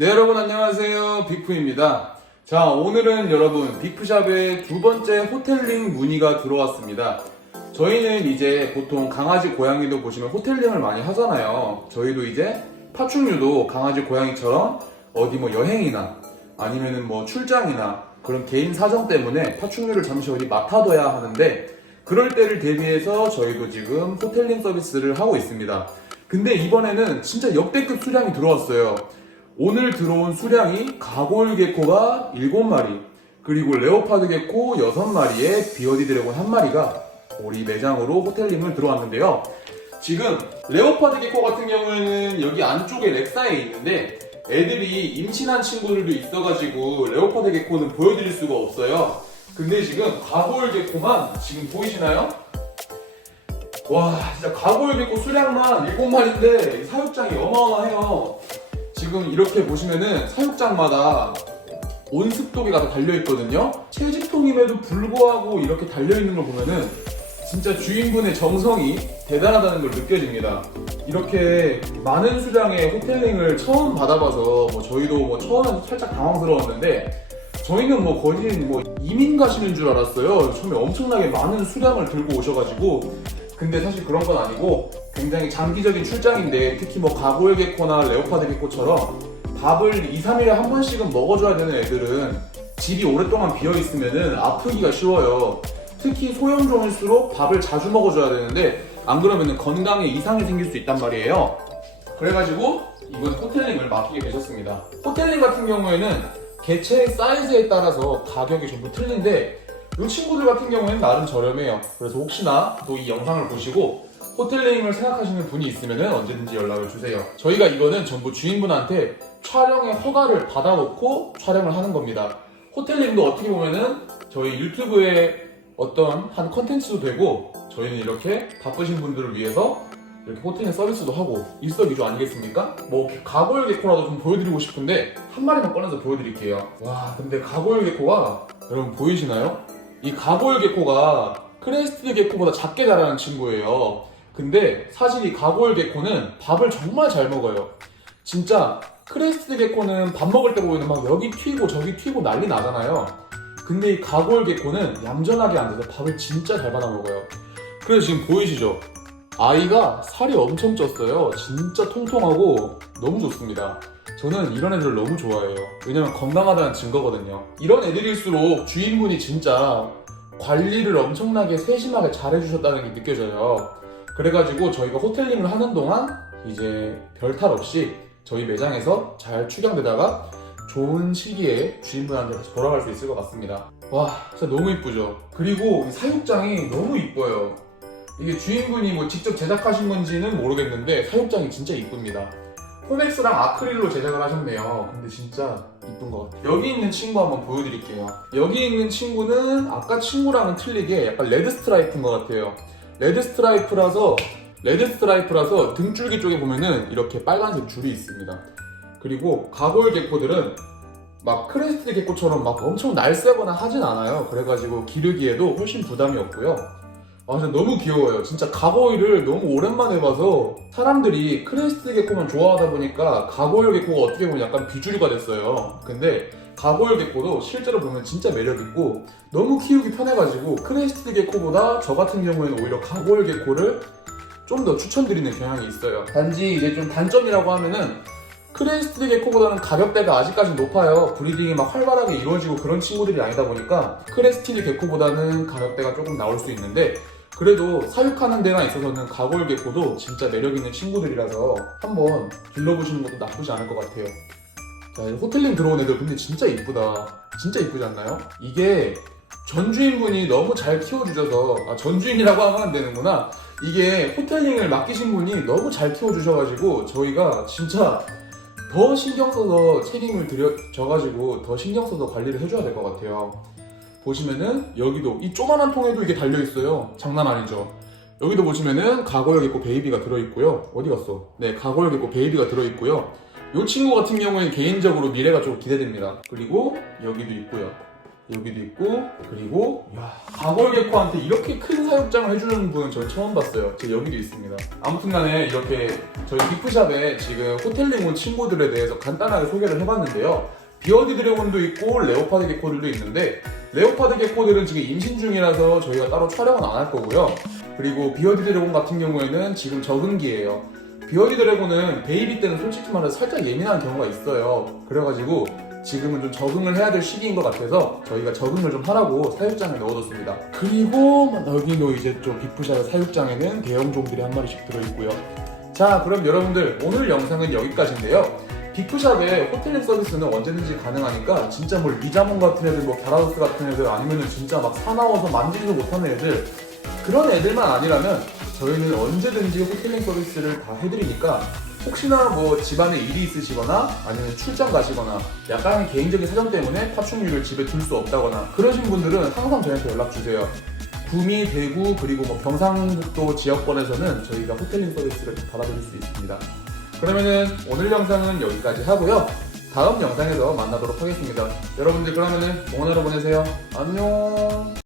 네 여러분 안녕하세요. 빅프입니다. 자 오늘은 여러분 빅프샵의 두 번째 호텔링 문의가 들어왔습니다. 저희는 이제 보통 강아지 고양이도 보시면 호텔링을 많이 하잖아요. 저희도 이제 파충류도 강아지 고양이처럼 어디 뭐 여행이나 아니면은 뭐 출장이나 그런 개인 사정 때문에 파충류를 잠시 어디 맡아둬야 하는데 그럴 때를 대비해서 저희도 지금 호텔링 서비스를 하고 있습니다. 근데 이번에는 진짜 역대급 수량이 들어왔어요 오늘 들어온 수량이 가골 개코가 7마리, 그리고 레오파드 개코 6마리에 비어디 드래곤 1마리가 우리 매장으로 호텔링을 들어왔는데요. 지금 레오파드 개코 같은 경우에는 여기 안쪽에 렉사에 있는데 애들이 임신한 친구들도 있어가지고 레오파드 개코는 보여드릴 수가 없어요. 근데 지금 가골 개코만 지금 보이시나요? 와 진짜 가골 개코 수량만 7마리인데 사육장이 어마어마해요. 지금 이렇게 보시면은 사육장마다 온습도계가 다 달려있거든요. 채집통임에도 불구하고 이렇게 달려있는 걸 보면은 진짜 주인분의 정성이 대단하다는 걸 느껴집니다. 이렇게 많은 수량의 호텔링을 처음 받아봐서 뭐 저희도 뭐 처음엔 살짝 당황스러웠는데 저희는 뭐 거의 뭐 이민 가시는 줄 알았어요. 처음에 엄청나게 많은 수량을 들고 오셔가지고 근데 사실 그런 건 아니고 굉장히 장기적인 출장인데 특히 뭐 가골 개코나 레오파드 개코처럼 밥을 2, 3일에 한 번씩은 먹어줘야 되는 애들은 집이 오랫동안 비어 있으면은 아프기가 쉬워요. 특히 소형종일수록 밥을 자주 먹어줘야 되는데 안 그러면은 건강에 이상이 생길 수 있단 말이에요. 그래가지고 이번 호텔링을 맡기게 되셨습니다. 호텔링 같은 경우에는 개체 사이즈에 따라서 가격이 전부 틀린데 이 친구들 같은 경우에는 나름 저렴해요. 그래서 혹시나 또 이 영상을 보시고 호텔링을 생각하시는 분이 있으면 언제든지 연락을 주세요. 저희가 이거는 전부 주인분한테 촬영의 허가를 받아놓고 촬영을 하는 겁니다. 호텔링도 어떻게 보면은 저희 유튜브에 어떤 한 컨텐츠도 되고 저희는 이렇게 바쁘신 분들을 위해서 이렇게 호텔링 서비스도 하고 일석이조 아니겠습니까? 뭐 가골 개코라도 좀 보여드리고 싶은데 한 마리만 꺼내서 보여드릴게요. 와 근데 가골 개코가 여러분 보이시나요? 이 가골 개코가 크레스트 개코보다 작게 자라는 친구예요. 근데 사실 이 가골 개코는 밥을 정말 잘 먹어요. 진짜 크레스트 개코는 밥 먹을 때 보면 막 여기 튀고 저기 튀고 난리 나잖아요. 근데 이 가골 개코는 얌전하게 앉아서 밥을 진짜 잘 받아 먹어요. 그래서 지금 보이시죠? 아이가 살이 엄청 쪘어요. 진짜 통통하고 너무 좋습니다. 저는 이런 애들 너무 좋아해요. 왜냐면 건강하다는 증거거든요. 이런 애들일수록 주인분이 진짜 관리를 엄청나게 세심하게 잘해주셨다는 게 느껴져요. 그래가지고 저희가 호텔링을 하는 동안 이제 별탈 없이 저희 매장에서 잘 축양되다가 좋은 시기에 주인분한테 다시 돌아갈 수 있을 것 같습니다. 와, 진짜 너무 이쁘죠? 그리고 이 사육장이 너무 이뻐요. 이게 주인분이 뭐 직접 제작하신 건지는 모르겠는데 사육장이 진짜 이쁩니다. 포맥스랑 아크릴로 제작을 하셨네요. 근데 진짜 이쁜 것 같아요. 여기 있는 친구 한번 보여드릴게요. 여기 있는 친구는 아까 친구랑은 틀리게 약간 레드 스트라이프인 것 같아요. 레드 스트라이프라서 레드 스트라이프라서 등줄기 쪽에 보면은 이렇게 빨간색 줄이 있습니다. 그리고 가골 개코들은 막 크레스트 개코처럼 막 엄청 날쌔거나 하진 않아요. 그래가지고 기르기에도 훨씬 부담이 없고요. 아, 진짜 너무 귀여워요. 진짜 가고이를 너무 오랜만에 봐서 사람들이 크레스트 개코만 좋아하다 보니까 가고일 개코가 어떻게 보면 약간 비주류가 됐어요. 근데 가고일 개코도 실제로 보면 진짜 매력있고 너무 키우기 편해가지고 크레스트 개코보다 저 같은 경우에는 오히려 가고일 개코를 좀 더 추천드리는 경향이 있어요. 단지 이제 좀 단점이라고 하면은 크레스트 개코보다는 가격대가 아직까지 높아요. 브리딩이 막 활발하게 이루어지고 그런 친구들이 아니다 보니까 크레스티드 개코보다는 가격대가 조금 나올 수 있는데 그래도 사육하는 데나 있어서는 가골 개코도 진짜 매력 있는 친구들이라서 한번 길러보시는 것도 나쁘지 않을 것 같아요. 자, 호텔링 들어온 애들 근데 진짜 이쁘다. 진짜 이쁘지 않나요? 이게 전 주인분이 너무 잘 키워주셔서 아, 전 주인이라고 하면 안 되는구나. 이게 호텔링을 맡기신 분이 너무 잘 키워주셔가지고 저희가 진짜 더 신경 써서 책임을 들여져가지고 더 신경 써서 관리를 해줘야 될 것 같아요. 보시면은 여기도 이 조만한 통에도 이게 달려 있어요. 장난 아니죠? 여기도 보시면은 가고역 있고 베이비가 들어 있고요. 어디 갔어? 네, 가고역 있고 베이비가 들어 있고요. 이 친구 같은 경우에는 개인적으로 미래가 좀 기대됩니다. 그리고 여기도 있고요. 여기도 있고 그리고 야 가골 개코한테 이렇게 큰 사육장을 해주는 분은 저는 처음 봤어요. 제 여기도 있습니다. 아무튼간에 이렇게 저희 비프샵에 지금 호텔링 온 친구들에 대해서 간단하게 소개를 해봤는데요. 비어디 드래곤도 있고 레오파드 개코들도 있는데 레오파드 개코들은 지금 임신 중이라서 저희가 따로 촬영은 안 할 거고요. 그리고 비어디 드래곤 같은 경우에는 지금 적응기예요. 비어디 드래곤은 베이비 때는 솔직히 말해서 살짝 예민한 경우가 있어요. 그래가지고 지금은 좀 적응을 해야 될 시기인 것 같아서 저희가 적응을 좀 하라고 사육장에 넣어뒀습니다. 그리고 여기도 이제 좀 비프샵의 사육장에는 대형 종들이 한 마리씩 들어있고요. 자, 그럼 여러분들 오늘 영상은 여기까지인데요. 빅프샵의 호텔링 서비스는 언제든지 가능하니까 진짜 뭐 리자몽 같은 애들, 뭐 갸라우스 같은 애들 아니면은 진짜 막 사나워서 만지지도 못하는 애들 그런 애들만 아니라면 저희는 언제든지 호텔링 서비스를 다 해드리니까 혹시나 뭐 집안에 일이 있으시거나 아니면 출장 가시거나 약간 개인적인 사정 때문에 파충류를 집에 둘 수 없다거나 그러신 분들은 항상 저희한테 연락 주세요. 구미, 대구 그리고 뭐 경상북도 지역권에서는 저희가 호텔링 서비스를 받아드릴 수 있습니다. 그러면은 오늘 영상은 여기까지 하고요. 다음 영상에서 만나도록 하겠습니다. 여러분들 그러면은 하루 보내세요. 안녕.